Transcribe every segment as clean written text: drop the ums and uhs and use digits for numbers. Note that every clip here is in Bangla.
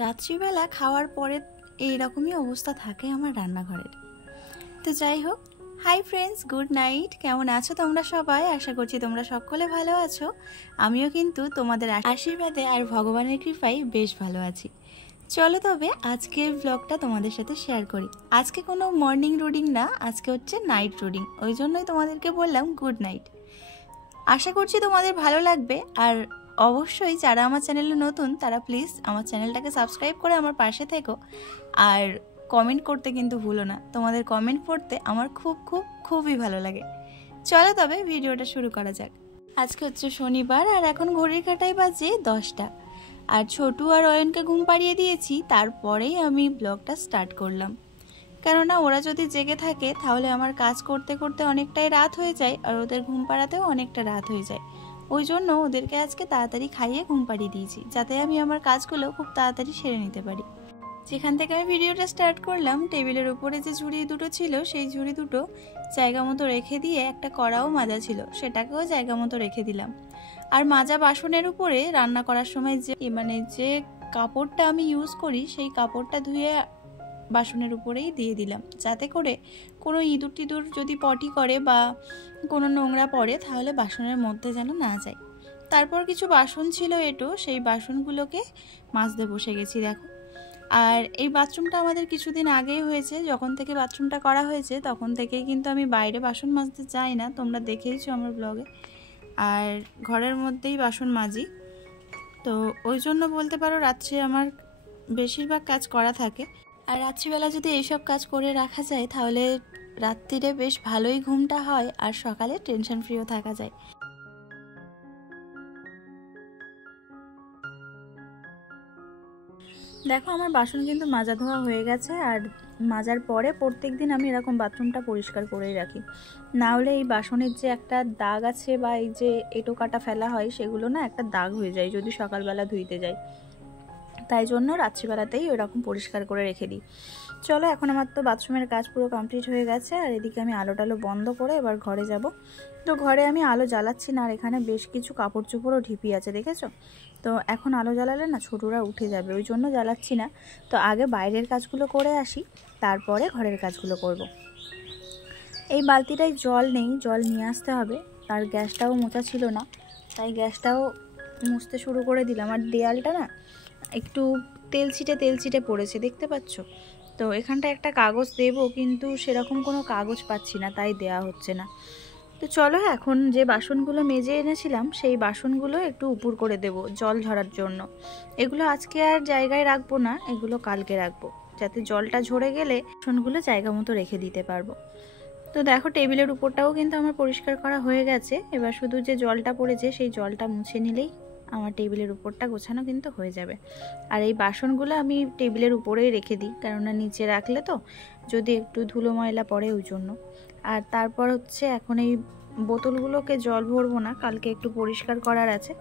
রাত্রিবেলা খাওয়ার পরে এইরকমই অবস্থা থাকে আমার রান্নাঘরের। তো যাই হোক, হাই ফ্রেন্ডস, গুড নাইট। কেমন আছো তোমরা সবাই? আশা করছি তোমরা সকলে ভালো আছো। আমিও কিন্তু তোমাদের আশীর্বাদে আর ভগবানের কৃপায় বেশ ভালো আছি। চলো তবে আজকের ব্লগটা তোমাদের সাথে শেয়ার করি। আজকে কোনো মর্নিং রুটিন না, আজকে হচ্ছে নাইট রুটিন, ওই জন্যই তোমাদেরকে বললাম গুড নাইট। আশা করছি তোমাদের ভালো লাগবে। আর অবশ্যই যারা আমার চ্যানেলে নতুন তারা প্লিজ আমার চ্যানেলটাকে সাবস্ক্রাইব করে আমার পাশে থেকো। আর কমেন্ট করতে কিন্তু ভুলো না, তোমাদের কমেন্ট পড়তে আমার খুবই ভালো লাগে। চলো তবে ভিডিওটা শুরু করা যাক। আজকে হচ্ছে শনিবার আর এখন ঘড়ির কাঁটায় বাজে 10টা। আর ছোটু আর অয়নকে ঘুম পাড়িয়ে দিয়েছি, তারপরেই আমি ব্লগটা স্টার্ট করলাম। কেননা ওরা যদি জেগে থাকে তাহলে আমার কাজ করতে করতে অনেকটাই রাত হয়ে যায়, আর ওদের ঘুম পাড়াতেও অনেকটা রাত হয়ে যায়। ওই জন্য ওদেরকে আজকে তাড়াতাড়ি খাইয়ে ঘুম পাড়িয়ে দিয়েছি, যাতে আমি আমার কাজগুলো খুব তাড়াতাড়ি সেরে নিতে পারি। যেখান থেকে আমি ভিডিওটা স্টার্ট করলাম, টেবিলের উপরে যে ঝুড়ি দুটো ছিল সেই ঝুড়ি দুটো জায়গা মতো রেখে দিয়ে একটা কড়াও মাজা ছিল সেটাকেও জায়গা মতো রেখে দিলাম। আর মাজা বাসনের উপরে রান্না করার সময় যে কাপড়টা আমি ইউজ করি সেই কাপড়টা ধুয়ে বাসনের উপরেই দিয়ে দিলাম, যাতে করে কোনো ইঁদুর টিঁদুর যদি পটি করে বা কোনো নোংরা পড়ে তাহলে বাসনের মধ্যে যেন না যায়। তারপর কিছু বাসন ছিল সেই বাসনগুলোকে মাজতে বসে গেছি দেখো। আর এই বাথরুমটা আমাদের কিছুদিন আগেই হয়েছে, যখন থেকে বাথরুমটা করা হয়েছে তখন থেকেই কিন্তু আমি বাইরে বাসন মাজতে যাই না, তোমরা দেখেইছো আমার ব্লগে। আর ঘরের মধ্যেই বাসন মাজি, তো ওই জন্য বলতে পারো রাত্রে আমার বেশিরভাগ কাজ করা থাকে। আর রাত্রিবেলা যদি এইসব কাজ করে রাখা যায় তাহলে রাত্রিরে বেশ ভালোই ঘুমটা হয় আর সকালে টেনশন ফ্রিও থাকা যায়। দেখো আমার বাসন কিন্তু মাজা ধোয়া হয়ে গেছে। আর মাজার পরে প্রত্যেক দিন আমি এরকম বাথরুমটা পরিষ্কার করেই রাখি, না হলে এই বাসনের যে একটা দাগ আছে বা এই যে এঁটো কাটা ফেলা হয় সেগুলো না একটা দাগ হয়ে যায় যদি সকালবেলা ধুইতে যাই। তাই জন্য রাত্রিবেলাতেই ওইরকম পরিষ্কার করে রেখে দিই। চলো, এখন আমার তো বাথরুমের কাজ পুরো কমপ্লিট হয়ে গেছে। আর এদিকে আমি আলো টালো বন্ধ করে এবার ঘরে যাব। তো ঘরে আমি আলো জ্বালাচ্ছি না, আর এখানে বেশ কিছু কাপড় চোপড়ও ঢিপি আছে দেখেছো। তো এখন আলো জ্বালালে না ছোটরা উঠে যাবে, ওই জন্য জ্বালাচ্ছি না। তো আগে বাইরের কাজগুলো করে আসি, তারপরে ঘরের কাজগুলো করব। এই বালতিটায় জল নেই, জল নিয়ে আসতে হবে। আর গ্যাসটাও মোছা ছিল না, তাই গ্যাসটাও মুছতে শুরু করে দিলাম। আর দেয়ালটা না একটু তেল ছিটে পড়েছে, দেখতে পাচ্ছ। তো এখানটা একটা কাগজ দেবো, কিন্তু সেরকম কোনো কাগজ পাচ্ছি না, তাই দেয়া হচ্ছে না। তো চলো, এখন যে বাসনগুলো মেজে এনেছিলাম সেই বাসনগুলো একটু উপর করে দেব জল ঝরার জন্য। এগুলো আজকে আর জায়গায় রাখবো না, এগুলো কালকে রাখবো, যাতে জলটা ঝরে গেলে বাসনগুলো জায়গা মতো রেখে দিতে পারবো। তো দেখো টেবিলের উপরটাও কিন্তু আমার পরিষ্কার করা হয়ে গেছে। এবার শুধু যে জলটা পড়েছে সেই জলটা মুছে নিলেই আমার টেবিলের উপরটা গোছানো কিন্তু হয়ে যাবে। আর এই বাসনগুলো আমি টেবিলের উপরেই রেখে দিই, কেননা নিচে রাখলে তো যদি একটু ধুলো ময়লা পড়ে ওই জন্য। আর তারপর হচ্ছে এখন এই বোতলগুলোকে জল ভরবো না, কালকে একটু পরিষ্কার করার আছে।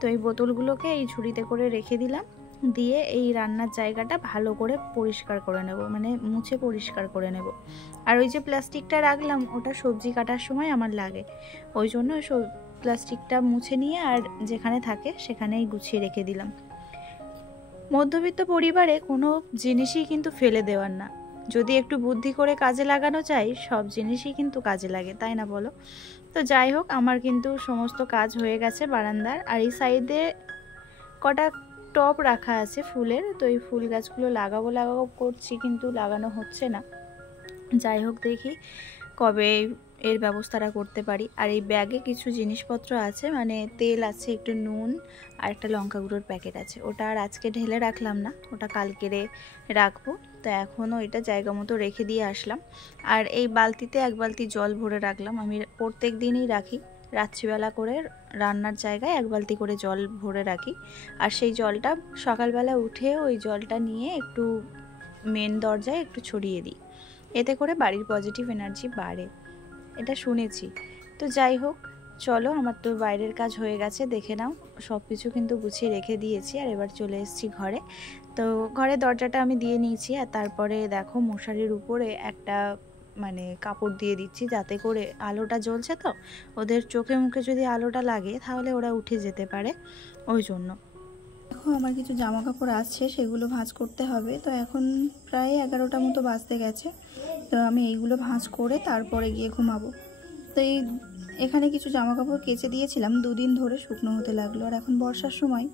তো এই বোতলগুলোকে এই ঝুড়িতে করে রেখে দিলাম, দিয়ে এই রান্নার জায়গাটা ভালো করে পরিষ্কার করে নেব, মানে মুছে পরিষ্কার করে নেব। আর ওই যে প্লাস্টিকটা রাখলাম ওটা সবজি কাটার সময় আমার লাগে, ওই জন্য প্লাস্টিকটা মুছে নিয়ে আর যেখানে থাকে সেখানেই গুছিয়ে রেখে দিলাম। মধ্যবিত্ত পরিবারে কোনো জিনিসই কিন্তু ফেলে দেওয়ার না, যদি একটু বুদ্ধি করে কাজে লাগানো যায় সব জিনিসই কিন্তু কাজে লাগে, তাই না বলো? তো যাই হোক, আমার কিন্তু সমস্ত কাজ হয়ে গেছে বারান্দার। আর এই সাইডে কটা টব রাখা আছে ফুলের, তো এই ফুল গাছগুলো লাগাবো করছি, কিন্তু লাগানো হচ্ছে না। যাই হোক, দেখি কবে এর ব্যবস্থাটা করতে পারি। আর এই ব্যাগে কিছু জিনিসপত্র আছে, মানে তেল আছে, একটু নুন আর একটা লঙ্কা গুঁড়োর প্যাকেট আছে, ওটা আর আজকে ঢেলে রাখলাম না, ওটা কালকে রাখবো। তো এখনও এটা জায়গা মতো রেখে দিয়ে আসলাম। আর এই বালতিতে এক বালতি জল ভরে রাখলাম, আমি প্রত্যেক দিনই রাখি রাত্রিবেলা করে রান্নার জায়গায় এক বালতি করে জল ভরে রাখি। আর সেই জলটা সকালবেলা উঠে ওই জলটা নিয়ে একটু মেন দরজায় একটু ছড়িয়ে দিই, এতে করে বাড়ির পজিটিভ এনার্জি বাড়ে, এটা শুনেছি। তো যাই হোক, চলো, আমার তো বাইরের কাজ হয়ে গেছে, দেখে নাও সব কিছু কিন্তু গুছিয়ে রেখে দিয়েছি। আর এবার চলে এসেছি ঘরে। তো ঘরের দরজাটা আমি দিয়ে নিয়েছি, আর তারপরে দেখো মশারির উপরে একটা মানে কাপড় দিয়ে দিচ্ছি, যাতে করে আলোটা জ্বলছে তো ওদের চোখে মুখে যদি আলোটা লাগে তাহলে ওরা উঠে যেতে পারে, ওই জন্য। দেখো আমার কিছু জামা কাপড় আছে, সেগুলো ভাঁজ করতে হবে। তো এখন প্রায় 11টা মতো বাজতে গেছে। তো আমি এইগুলো ভাঁজ করে তারপরে গিয়ে ঘুমাবো। তো এখানে কিছু জামা কাপড় কেচে দিয়েছিলাম, 2 দিন ধরে শুকনো হতে লাগলো। আর এখন বর্ষার সময়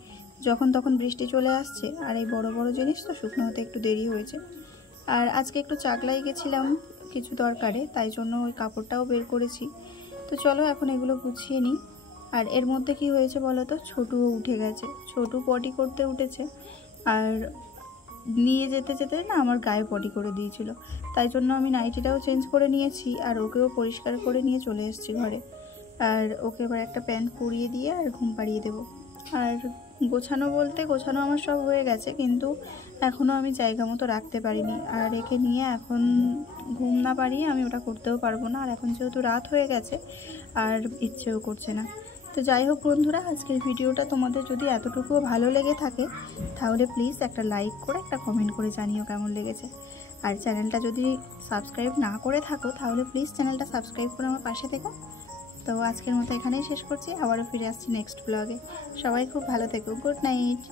যখন তখন বৃষ্টি চলে আসছে, আর এই বড় বড় জিনিস তো শুকনো হতে একটু দেরি হয়েছে। আর আজকে একটু চাকলায় গেছিলাম কিছু দরকারে, তাই জন্য ওই কাপড়টাও বের করেছি। তো চলো এখন এগুলো গুছিয়ে নিই। আর এর মধ্যে কি হয়েছে বলো তো, ছোটুও উঠে গেছে। ছোটু পটি করতে উঠেছে, আর নিয়ে যেতে যেতে না আমার গায়ে পটি করে দিয়েছিল। তাই জন্য আমি নাইটিটাও চেঞ্জ করে নিয়েছি, আর ওকেও পরিষ্কার করে নিয়ে চলে এসেছি ঘরে। আর ওকে এবার একটা প্যান্ট পরিয়ে দিয়ে আর ঘুম পাড়িয়ে দেবো। আর গোছানো বলতে গোছানো আমার সব হয়ে গেছে, কিন্তু এখনও আমি জায়গা মতো রাখতে পারিনি। আর একে নিয়ে এখন ঘুম না পাড়িয়ে আমি ওটা করতেও পারবো না। আর এখন যেহেতু রাত হয়ে গেছে আর ইচ্ছেও করছে না। তো যাই হোক বন্ধুরা, আজকের ভিডিওটা তোমাদের যদি এতটুকুও ভালো লেগে থাকে তাহলে প্লিজ একটা লাইক করে একটা কমেন্ট করে জানিও কেমন লেগেছে। আর চ্যানেলটা যদি সাবস্ক্রাইব না করে থাকো তাহলে প্লিজ চ্যানেলটা সাবস্ক্রাইব করে আমার পাশে থেকো। তো আজকের মতো এখানেই শেষ করছি, আবারও ফিরে আসছি নেক্সট ব্লগে। সবাই খুব ভালো থেকো, গুড নাইট।